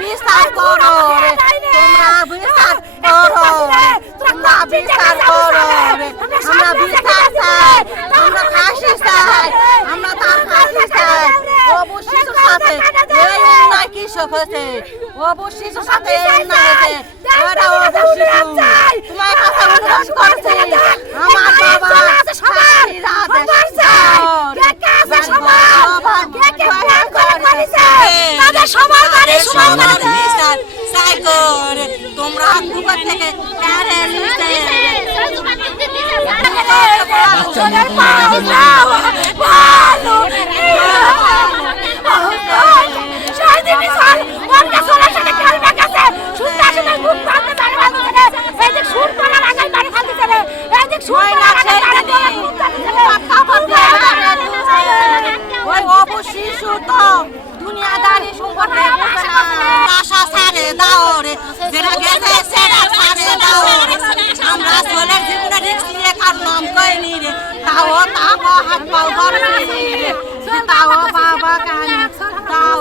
বিচার করো রে তোমরা বিচার করো তোমরা বিচার করো রে আমরা বিচার চাই আমরা ফাঁসি চাই আমরা তার ফাঁসি চাই অবশ্যই সাথে এই অন্যায় কৃষক হয়েছে অবশ্যই সাথে অন্যায় হয়েছে ওরা অবশ্যই তোমার কথা অনুরোধ করছে আমার বাবা ফাঁসির আদেশ তোমরা কুকুর থেকে দুনিয়াদারি সম্পর্কে আশা ছাড়ে দাও রে যেটা গেছে সেটা ছাড়ে দাও রে আমরা চলে জীবনে রিস্ক নিয়ে কাটলাম কইনি রে তাও হাত পাও ধরছি রে তাও বাবা কানে তাও